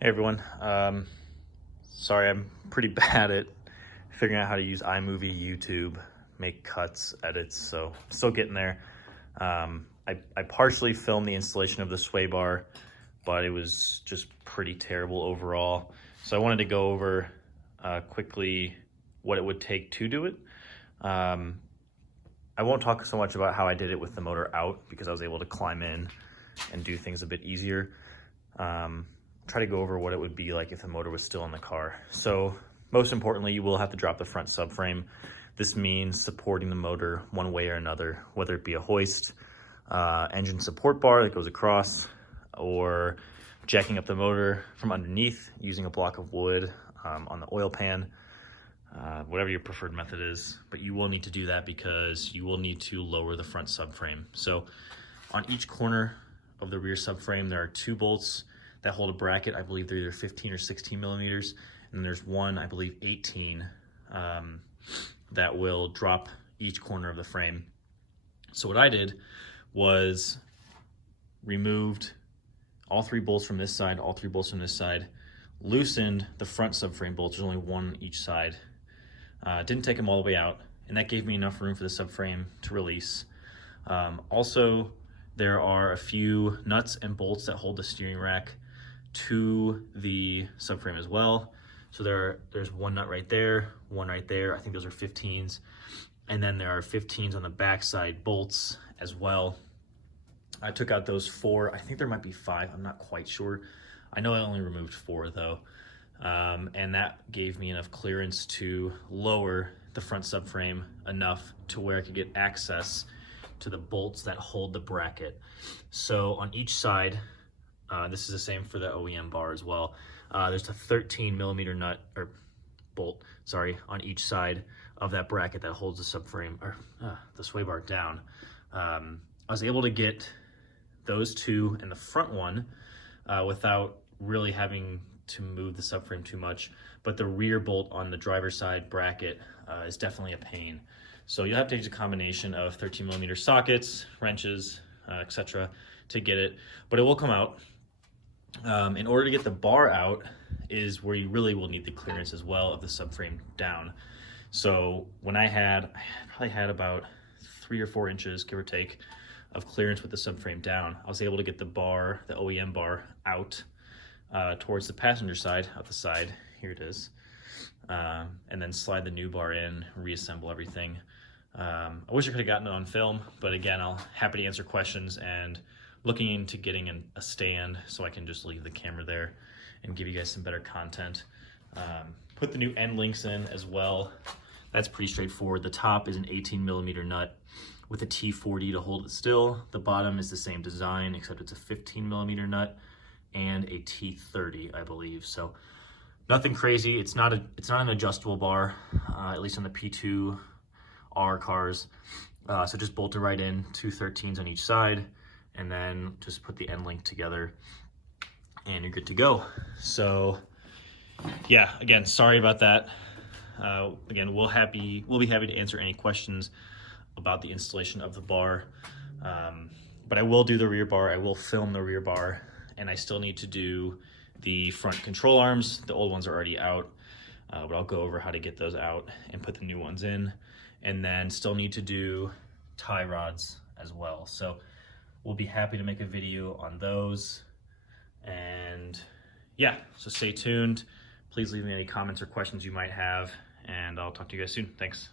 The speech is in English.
Hey everyone. Sorry, I'm pretty bad at figuring out how to use iMovie, YouTube, make cuts, edits, so still getting there. I partially filmed the installation of the sway bar, but it was just pretty terrible overall. So I wanted to go over quickly what it would take to do it. I won't talk so much about how I did it with the motor out because I was able to climb in and do things a bit easier. Try to go over what it would be like if the motor was still in the car. So most importantly, you will have to drop the front subframe. This means supporting the motor one way or another, whether it be a hoist, engine support bar that goes across, or jacking up the motor from underneath using a block of wood on the oil pan, whatever your preferred method is. But you will need to do that because you will need to lower the front subframe. So on each corner of the rear subframe, there are 2 bolts that hold a bracket. I believe they're either 15 or 16 millimeters. And there's one, I believe 18, that will drop each corner of the frame. So what I did was removed all 3 bolts from this side, all 3 bolts from this side, loosened the front subframe bolts. There's only one each side. Didn't take them all the way out, and that gave me enough room for the subframe to release. Also, there are a few nuts and bolts that hold the steering rack to the subframe as well. So there's one nut right there, one right there. I think those are 15s. And then there are 15s on the backside bolts as well. I took out those 4. I think there might be 5. I'm not quite sure. I know I only removed 4 though. And that gave me enough clearance to lower the front subframe enough to where I could get access to the bolts that hold the bracket. So on each side, this is the same for the OEM bar as well. There's a 13 millimeter nut or bolt, sorry, on each side of that bracket that holds the subframe or the sway bar down. I was able to get those 2 and the front one without really having to move the subframe too much, but the rear bolt on the driver's side bracket is definitely a pain. So you'll have to use a combination of 13 millimeter sockets, wrenches, etc. to get it, but it will come out. In order to get the bar out is where you really will need the clearance as well of the subframe down. So when I probably had about 3 or 4 inches, give or take, of clearance with the subframe down, I was able to get the bar, the OEM bar, out towards the passenger side, out the side, here it is, and then slide the new bar in, reassemble everything. I wish I could have gotten it on film, but again, I'll happy to answer questions and looking into getting a stand so I can just leave the camera there and give you guys some better content. Put the new Endlinks in as well. That's pretty straightforward. The top is an 18 millimeter nut with a T40 to hold it still. The bottom is the same design, except it's a 15 millimeter nut and a T30, I believe. So nothing crazy. It's not an adjustable bar, at least on the P2R cars. So just bolt it right in, 2 13s on each side, and then just put the Endlink together and you're good to go. So yeah, again, sorry about that. Again, we'll be happy to answer any questions about the installation of the bar. But I will do the rear bar, I will film the rear bar, and I still need to do the front control arms. The old ones are already out, but I'll go over how to get those out and put the new ones in, and then still need to do tie rods as well. So we'll be happy to make a video on those. And yeah, so stay tuned. Please leave me any comments or questions you might have, and I'll talk to you guys soon. Thanks.